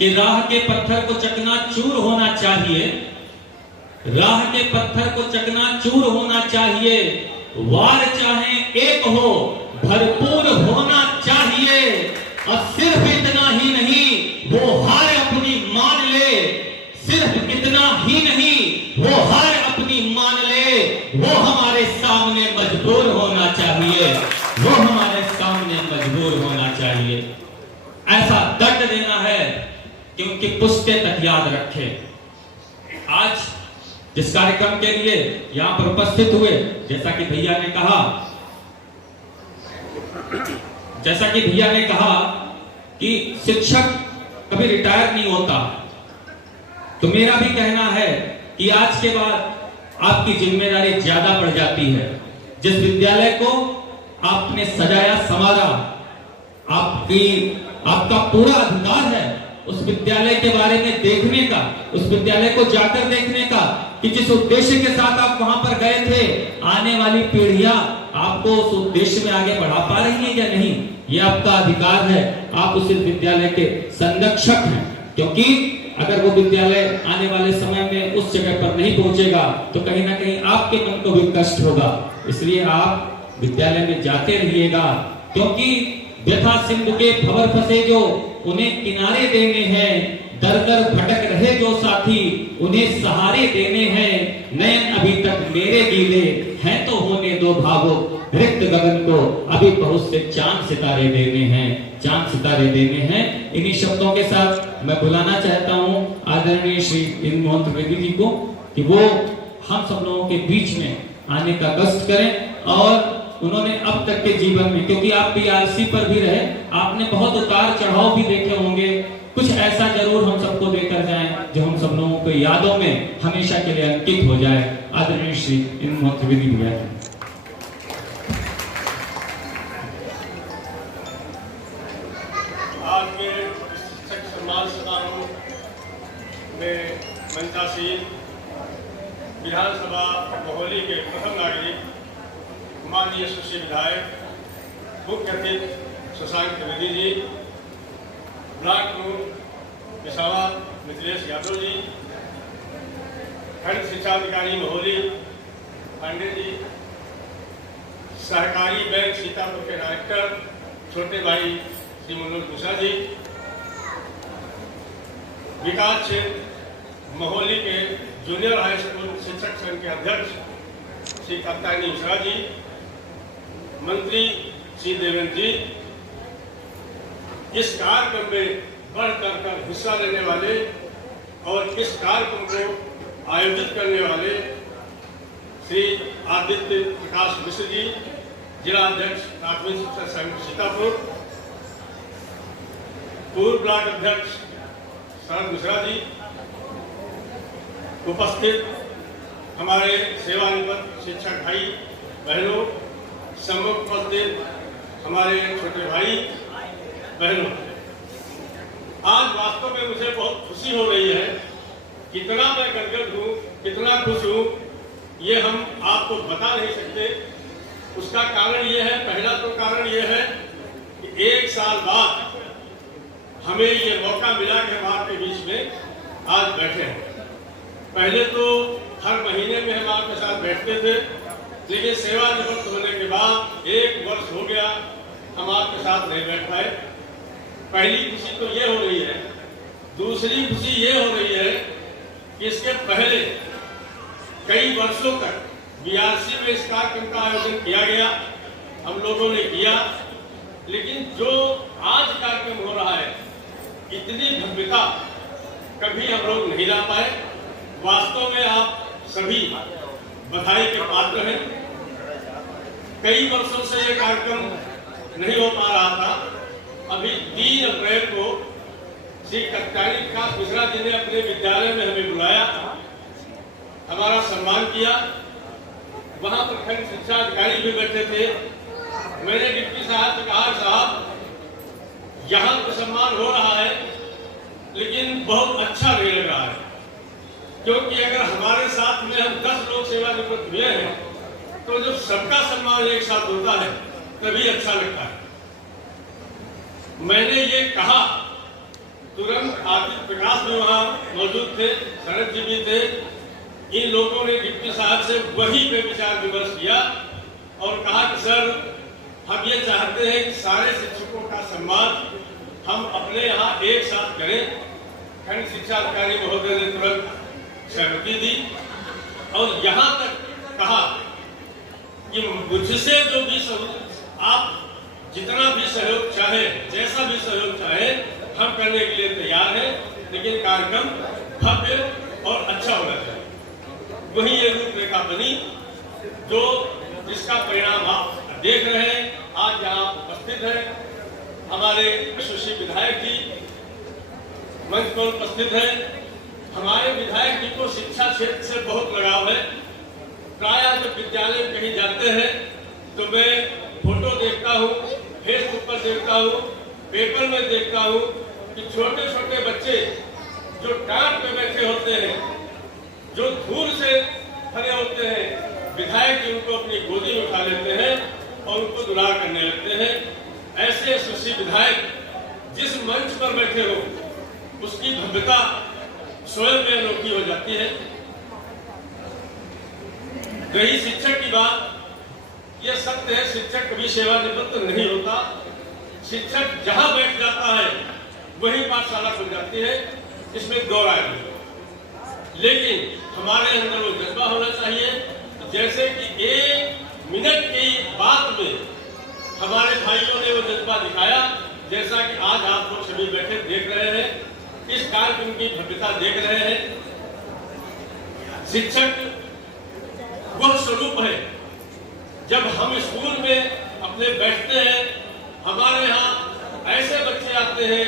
कि राह के पत्थर को चकनाचूर होना चाहिए, राह के पत्थर को चकनाचूर होना चाहिए, वार चाहे एक हो भरपूर होना चाहिए, और सिर्फ इतना ही नहीं वो हार अपनी मान ले, सिर्फ इतना ही नहीं वो हार अपनी मान ले, वो हमारे सामने मजबूर होना चाहिए, वो हमारे सामने मजबूर होना चाहिए। ऐसा दर्द देना है कि उनकी पुश्ते तक याद रखे। आज जिस कार्यक्रम के लिए यहां पर उपस्थित हुए, जैसा कि भैया ने कहा कि शिक्षक कभी रिटायर नहीं होता, तो मेरा भी कहना है कि आज के बाद आपकी जिम्मेदारी ज्यादा बढ़ जाती है। जिस विद्यालय को आपने सजाया संवारा, आपका पूरा अधिकार है उस विद्यालय के बारे में देखने का, उस विद्यालय को जाकर देखने का कि जिस उद्देश्य के साथ आप वहां पर गए थे, आने वाली पीढ़ियां आपको उस उद्देश्य में आगे बढ़ा पा रही है या नहीं, ये आपका अधिकार है। आप उस विद्यालय के संरक्षक हैं, क्योंकि अगर वो विद्यालय आने वाले समय में उस जगह पर नहीं पहुंचेगा तो कहीं ना कहीं आपके मन को भी कष्ट होगा। इसलिए आप विद्यालय में जाते रहिएगा, क्योंकि व्यथा सिंधु के भंवर फंसे जो उन्हें किनारे देने हैं, दर दर भटक रहे जो साथी उन्हें सहारे देने हैं, नयन अभी तक मेरे गीले हैं तो होने दो भावुक, रिक्त गगन को अभी बहुत से चांद सितारे देने हैं, चांद सितारे देने हैं। इन्हीं शब्दों के साथ मैं बुलाना चाहता हूं आदरणीय श्री इंद्र मोहन त्रिवेदी जी को कि वो हम सब लोगों के बीच में आने का कष्ट करें। और उन्होंने अब तक के जीवन में, क्योंकि आप पीआरसी पर भी रहे, आपने बहुत उतार चढ़ाव भी देखे होंगे, कुछ ऐसा जरूर हम सबको देकर जाएं जो हम सब लोगों को यादों में हमेशा के लिए अंकित हो जाए। आदरणीय श्री इंद्र मोहन त्रिवेदी भैया। आज के शिक्षक सम्मान समारोह में मंचासीन विधानसभा महोली के प्रथम नागरिक माननीय सुश्री विधायक मुख्य अतिथि शशांक त्रिवेदी जी, ब्लॉक प्रमुख पिसावा मिथिलेश यादव जी, खंड शिक्षा अधिकारी महोली पांडे जी, सहकारी बैंक सीतापुर के डायरेक्टर छोटे भाई श्री मनोज मिश्रा जी, विकास क्षेत्र महोली के जूनियर हाई स्कूल शिक्षक संघ के अध्यक्ष श्री कप्तानी मिश्रा जी, मंत्री श्री देवेंद्र जी, इस कार्यक्रम में बढ़ कर हिस्सा लेने वाले और इस कार्यक्रम को आयोजित करने वाले श्री आदित्य प्रकाश मिश्र जी, जिला अध्यक्ष प्राथमिक शिक्षा संघ सीतापुर, पूर्व ब्लॉक अध्यक्ष शरद मिश्रा जी, उपस्थित हमारे सेवानिवृत्त शिक्षक भाई बहनों, सम्मुख उपस्थित हमारे छोटे भाई बहनों, आज वास्तव में मुझे बहुत खुशी हो रही है। कितना मैं गदगद हूँ, कितना खुश हूँ, ये हम आपको बता नहीं सकते। उसका कारण ये है, पहला तो कारण ये है कि एक साल बाद हमें ये मौका मिला कि हम आपके बीच में आज बैठे हैं। पहले तो हर महीने में हम आपके साथ बैठते थे, लेकिन सेवानिवृत्त होने के बाद 1 वर्ष हो गया हम आपके साथ नहीं बैठ पाए। पहली खुशी तो ये हो रही है। दूसरी खुशी ये हो रही है कि इसके पहले कई वर्षों तक बीआरसी में इस कार्यक्रम का आयोजन किया गया, हम लोगों ने किया, लेकिन जो आज कार्यक्रम हो रहा है, इतनी भव्यता कभी हम लोग नहीं ला पाए। वास्तव में आप सभी बधाई के पात्र हैं। कई वर्षों से ये कार्यक्रम नहीं हो पा रहा था। अभी 3 अप्रैल को श्री कप्तानी प्रकाश मिश्रा जी ने अपने विद्यालय में हमें बुलाया, हमारा सम्मान किया। वहां पर खंड शिक्षा अधिकारी भी बैठे थे। मैंने डिप्टी साहब से कहा, साहब यहाँ तो सम्मान हो रहा है, लेकिन बहुत अच्छा नहीं लग रहा है, क्योंकि अगर हमारे साथ में हम 10 लोग सेवानिवृत्त हुए हैं तो जब सबका सम्मान एक साथ होता है तभी अच्छा लगता है। मैंने ये कहा तुरंत आदित्य प्रकाश भी वहाँ मौजूद थे, शरद जी भी थे। इन लोगों ने डिप्टी साहब से वही पे विचार विमर्श किया और कहा कि सर, हम ये चाहते हैं कि सारे शिक्षकों का सम्मान हम अपने यहाँ एक साथ करें। खंड शिक्षा अधिकारी महोदय ने तुरंत सहमति दी और यहाँ तक कहा कि मुझसे जो भी आप जितना भी सहयोग चाहे, जैसा भी सहयोग चाहे, हम करने के लिए तैयार हैं, लेकिन कार्यक्रम भव्य और अच्छा होना चाहिए। वही ये रूपरेखा बनी जो जिसका परिणाम आप देख रहे हैं। आज यहाँ उपस्थित है हमारे यशस्वी विधायक जी, मंच पर उपस्थित है। हमारे विधायक जी को शिक्षा क्षेत्र से बहुत लगाव है। प्रायः जब विद्यालय में कहीं जाते हैं तो मैं फोटो देखता हूँ, फेसबुक पर देखता हूँ, पेपर में देखता हूँ कि छोटे छोटे बच्चे जो टाट पे बैठे होते हैं, जो धूल से भरे होते हैं, विधायक जी उनको अपनी गोदी में उठा लेते हैं और उनको दुलार करने लगते हैं। ऐसे यशस्वी विधायक जिस मंच पर बैठे हो, उसकी भव्यता स्वयं में अनोखी हो जाती है। रही शिक्षक की बात, यह सत्य है, शिक्षक कभी सेवानिवृत्त नहीं होता। शिक्षक जहां बैठ जाता है वही पाठशाला खुल जाती है, इसमें दो राय नहीं। लेकिन हमारे अंदर वो जज्बा होना चाहिए, जैसे कि 1 मिनट की बात में हमारे भाइयों ने वो जज्बा दिखाया, जैसा कि आज आप लोग सभी बैठे देख रहे हैं, इस कार्यक्रम की भव्यता देख रहे हैं। शिक्षक वह स्वरूप है, जब हम स्कूल में अपने बैठते हैं, हमारे यहाँ ऐसे बच्चे आते हैं,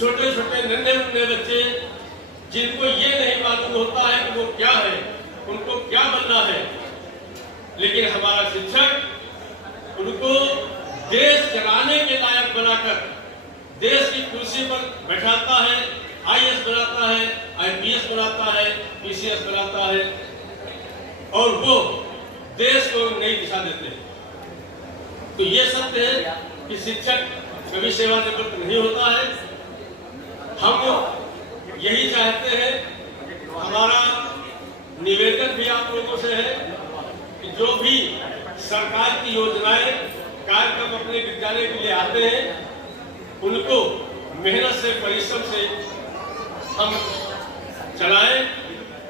छोटे छोटे नन्हे मुन्ने बच्चे, जिनको ये नहीं मालूम होता है कि वो क्या है, उनको क्या बनना है। लेकिन हमारा शिक्षक उनको देश चलाने के लायक बनाकर देश की कुर्सी पर बैठाता है, IAS बनाता है, IPS बनाता है, PCS बनाता है और वो देश को नई दिशा देते हैं। तो ये सत्य है कि शिक्षक कभी सेवानिवृत्त नहीं होता है। हम यही चाहते हैं, हमारा निवेदन भी आप लोगों से है कि जो भी सरकार की योजनाएं, कार्यक्रम अपने विद्यालय के लिए आते हैं, उनको मेहनत से, परिश्रम से हम चलाएं,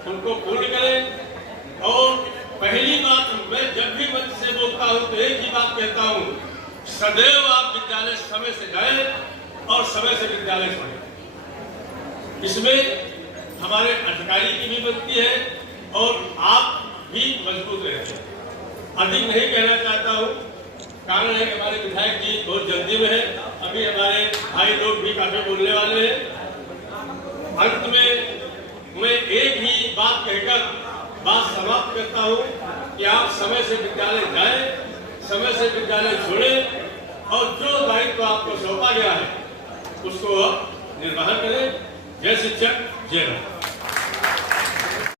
उनको पूर्ण करें। और पहली बात, मैं जब भी मंच से बोलता हूं तो एक ही बात कहता हूं, सदैव आप विद्यालय समय से जाएं और समय से विद्यालय छोड़ें। इसमें हमारे अधिकारी की भी बनती है और आप भी मजबूत रहें। अधिक नहीं कहना चाहता हूं, कारण है कि हमारे विधायक जी बहुत जल्दी में है, अभी हमारे भाई लोग भी काफी बोलने वाले हैं। अंत में मैं एक ही बात कहकर बात समाप्त करता हूं कि आप समय से विद्यालय जाएं, समय से विद्यालय छोड़ें और जो दायित्व आपको सौंपा गया है उसको आप निर्वहन करें। जय शिक्षक, जय भारत।